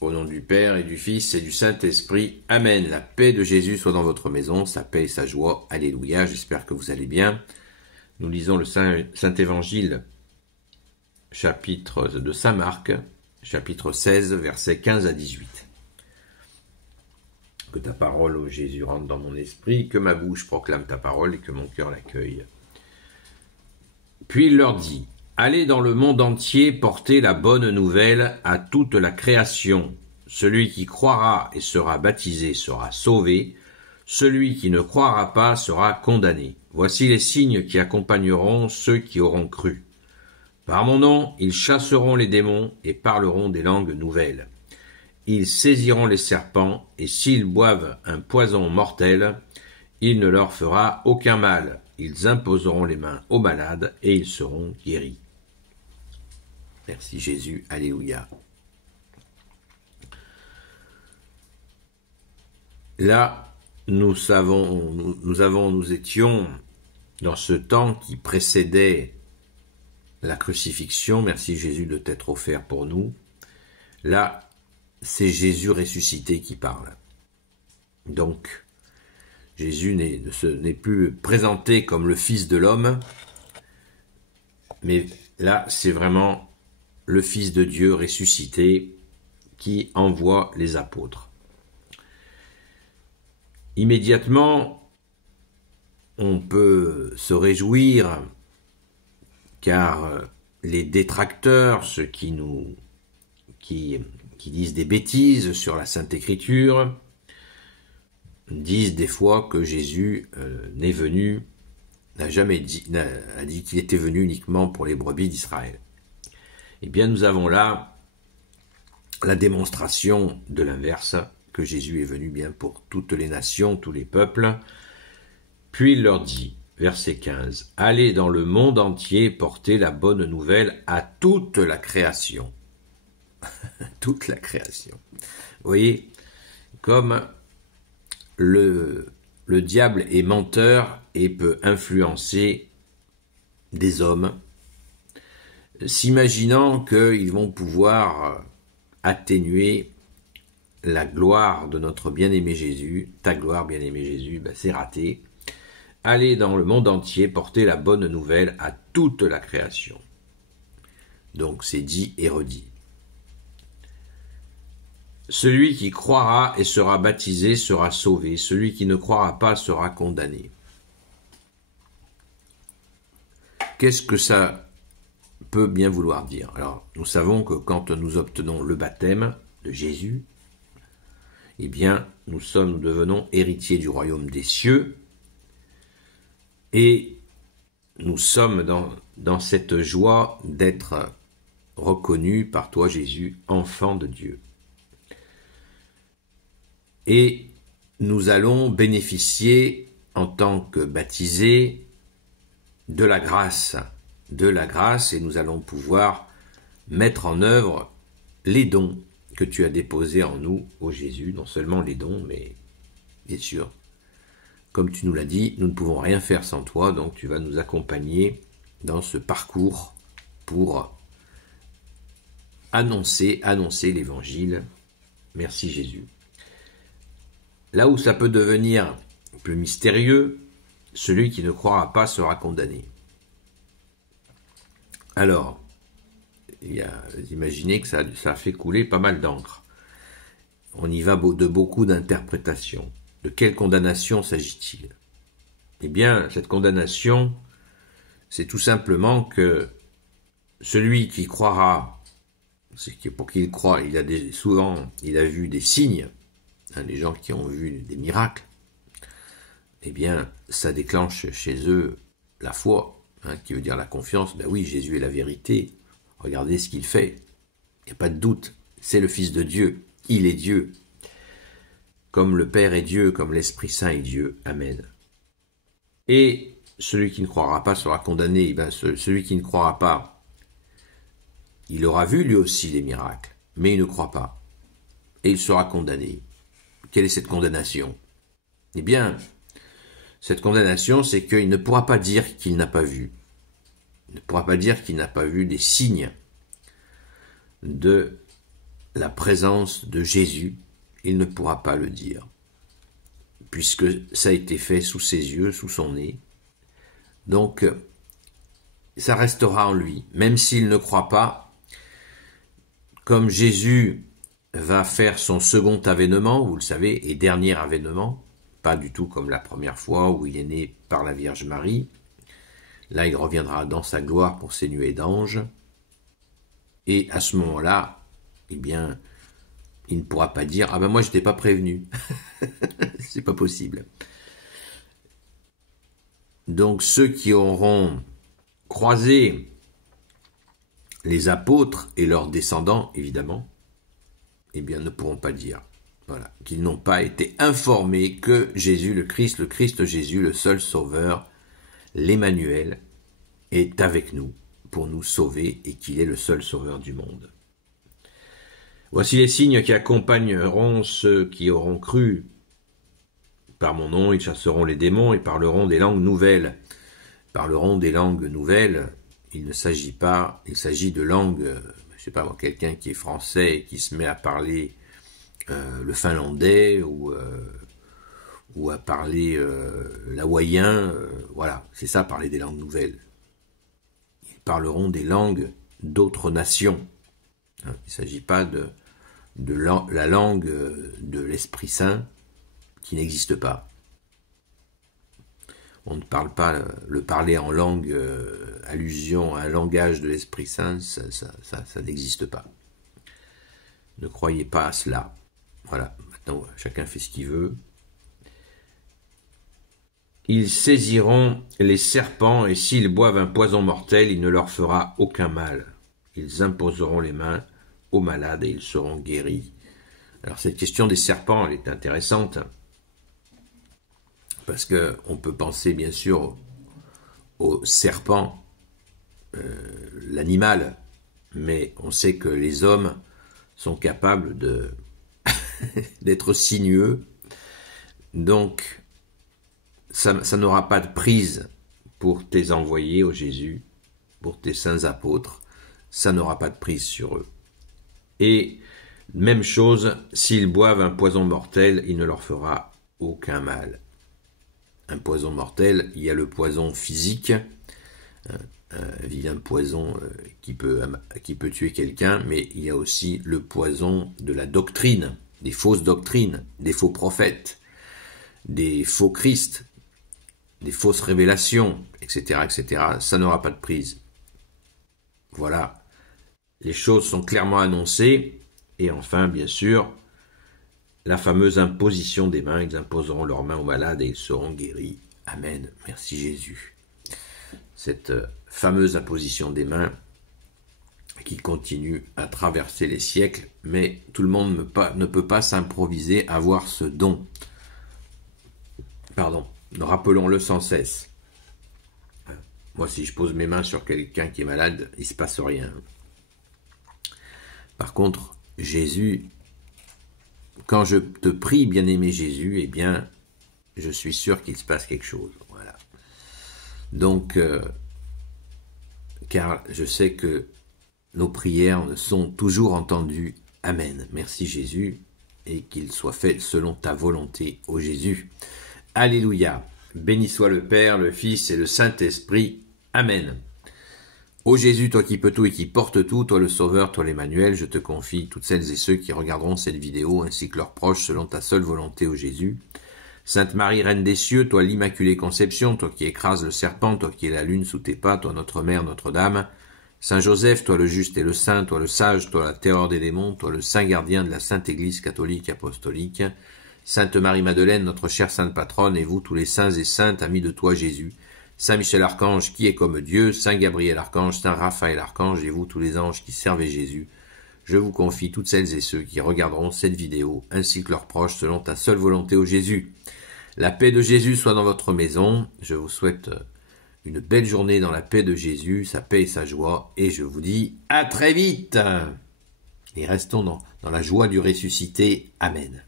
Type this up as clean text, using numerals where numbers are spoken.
Au nom du Père et du Fils et du Saint-Esprit. Amen. La paix de Jésus soit dans votre maison, sa paix et sa joie. Alléluia. J'espère que vous allez bien. Nous lisons le Saint-Évangile, chapitre de Saint Marc, chapitre 16, versets 15 à 18. Que ta parole, ô Jésus, rentre dans mon esprit, que ma bouche proclame ta parole et que mon cœur l'accueille. Puis il leur dit: allez dans le monde entier porter la bonne nouvelle à toute la création. Celui qui croira et sera baptisé sera sauvé. Celui qui ne croira pas sera condamné. Voici les signes qui accompagneront ceux qui auront cru. Par mon nom, ils chasseront les démons et parleront des langues nouvelles. Ils saisiront les serpents, et s'ils boivent un poison mortel, il ne leur fera aucun mal. Ils imposeront les mains aux malades et ils seront guéris. Merci Jésus, alléluia. Là, nous étions dans ce temps qui précédait la crucifixion. Merci Jésus de t'être offert pour nous. Là, c'est Jésus ressuscité qui parle. Donc, Jésus n'est plus présenté comme le Fils de l'homme, mais là, c'est vraiment le Fils de Dieu ressuscité qui envoie les apôtres. Immédiatement, on peut se réjouir car les détracteurs, ceux qui disent des bêtises sur la Sainte Écriture, disent des fois que Jésus a dit qu'il était venu uniquement pour les brebis d'Israël. Eh bien, nous avons là la démonstration de l'inverse, que Jésus est venu bien pour toutes les nations, tous les peuples. Puis il leur dit, verset 15, « Allez dans le monde entier porter la bonne nouvelle à toute la création. » Toute la création. Vous voyez, comme le diable est menteur et peut influencer des hommes, s'imaginant qu'ils vont pouvoir atténuer la gloire de notre bien-aimé Jésus. Ta gloire, bien-aimé Jésus, c'est raté. Allez dans le monde entier porter la bonne nouvelle à toute la création. Donc c'est dit et redit. Celui qui croira et sera baptisé sera sauvé. Celui qui ne croira pas sera condamné. Qu'est-ce que ça peut bien vouloir dire? Alors, nous savons que quand nous obtenons le baptême de Jésus, eh bien, nous devenons héritiers du royaume des cieux et nous sommes dans cette joie d'être reconnus par toi, Jésus, enfant de Dieu. Et nous allons bénéficier, en tant que baptisés, de la grâce, et nous allons pouvoir mettre en œuvre les dons que tu as déposés en nous, ô Jésus, non seulement les dons, mais bien sûr, comme tu nous l'as dit, nous ne pouvons rien faire sans toi, donc tu vas nous accompagner dans ce parcours pour annoncer l'évangile. Merci Jésus. Là où ça peut devenir plus mystérieux, celui qui ne croira pas sera condamné. Alors, imaginez que ça fait couler pas mal d'encre. On y va de beaucoup d'interprétations. De quelle condamnation s'agit-il? Eh bien, cette condamnation, c'est tout simplement que celui qui croira, c'est que pour qu'il croie, souvent il a vu des signes, les gens qui ont vu des miracles, eh bien, ça déclenche chez eux la foi, qui veut dire la confiance. Ben oui, Jésus est la vérité. Regardez ce qu'il fait. Il n'y a pas de doute. C'est le Fils de Dieu. Il est Dieu. Comme le Père est Dieu, comme l'Esprit Saint est Dieu. Amen. Et celui qui ne croira pas sera condamné. Eh bien, celui qui ne croira pas, il aura vu lui aussi les miracles, mais il ne croit pas. Et il sera condamné. Quelle est cette condamnation? Eh bien, cette condamnation, c'est qu'il ne pourra pas dire qu'il n'a pas vu. Il ne pourra pas dire qu'il n'a pas vu des signes de la présence de Jésus, il ne pourra pas le dire, puisque ça a été fait sous ses yeux, sous son nez. Donc, ça restera en lui, même s'il ne croit pas. Comme Jésus va faire son second avènement, vous le savez, et dernier avènement, pas du tout comme la première fois où il est né par la Vierge Marie. Là, il reviendra dans sa gloire pour ses nuées d'anges. Et à ce moment-là, eh bien, il ne pourra pas dire « Ah ben moi, je n'étais pas prévenu. » C'est pas possible. Donc, ceux qui auront croisé les apôtres et leurs descendants, évidemment, eh bien, ne pourront pas dire, voilà, qu'ils n'ont pas été informés que Jésus, le Christ Jésus, le seul Sauveur, l'Emmanuel, est avec nous pour nous sauver et qu'il est le seul Sauveur du monde. Voici les signes qui accompagneront ceux qui auront cru. Par mon nom, ils chasseront les démons et parleront des langues nouvelles. Parleront des langues nouvelles, il ne s'agit pas, il s'agit de langues, je sais pas, quelqu'un qui est français et qui se met à parler le finlandais ou à parler l'hawaïen, voilà, c'est ça, parler des langues nouvelles. Ils parleront des langues d'autres nations. Il ne s'agit pas de la langue de l'Esprit Saint qui n'existe pas. On ne parle pas, le parler en langue, allusion à un langage de l'Esprit Saint, ça n'existe pas. Ne croyez pas à cela. Voilà, maintenant chacun fait ce qu'il veut. Ils saisiront les serpents et s'ils boivent un poison mortel, il ne leur fera aucun mal. Ils imposeront les mains aux malades et ils seront guéris. Alors cette question des serpents, elle est intéressante. Parce qu'on peut penser bien sûr au serpent, l'animal, mais on sait que les hommes sont capables d'être sinueux, donc ça n'aura pas de prise pour tes envoyés au Jésus, pour tes saints apôtres, ça n'aura pas de prise sur eux. Et même chose, s'ils boivent un poison mortel, il ne leur fera aucun mal. Un poison mortel, il y a le poison physique, un vilain poison qui peut tuer quelqu'un, mais il y a aussi le poison de la doctrine, des fausses doctrines, des faux prophètes, des faux Christ, des fausses révélations, etc., etc. Ça n'aura pas de prise. Voilà, les choses sont clairement annoncées, et enfin, bien sûr, la fameuse imposition des mains, ils imposeront leurs mains aux malades et ils seront guéris. Amen. Merci Jésus. Cette fameuse imposition des mains qui continue à traverser les siècles, mais tout le monde ne peut pas s'improviser à avoir ce don. Pardon, rappelons-le sans cesse. Moi, si je pose mes mains sur quelqu'un qui est malade, il ne se passe rien. Par contre, Jésus, quand je te prie, bien-aimé Jésus, eh bien, je suis sûr qu'il se passe quelque chose. Voilà. Donc, car je sais que nos prières sont toujours entendues. Amen. Merci Jésus, et qu'il soit fait selon ta volonté, ô Jésus. Alléluia. Béni soit le Père, le Fils et le Saint-Esprit. Amen. Ô Jésus, toi qui peux tout et qui portes tout, toi le Sauveur, toi l'Emmanuel, je te confie toutes celles et ceux qui regarderont cette vidéo, ainsi que leurs proches, selon ta seule volonté, ô Jésus. Sainte Marie, Reine des cieux, toi l'Immaculée Conception, toi qui écrases le serpent, toi qui es la lune sous tes pas, toi notre Mère, Notre-Dame. Saint Joseph, toi le juste et le saint, toi le sage, toi la terreur des démons, toi le saint gardien de la Sainte Église catholique apostolique. Sainte Marie-Madeleine, notre chère sainte patronne, et vous tous les saints et saintes, amis de toi Jésus. Saint Michel Archange, qui est comme Dieu, Saint Gabriel Archange, Saint Raphaël Archange, et vous tous les anges qui servez Jésus, je vous confie toutes celles et ceux qui regarderont cette vidéo, ainsi que leurs proches, selon ta seule volonté, ô Jésus. La paix de Jésus soit dans votre maison. Je vous souhaite une belle journée dans la paix de Jésus, sa paix et sa joie, et je vous dis à très vite. Et restons dans la joie du ressuscité. Amen.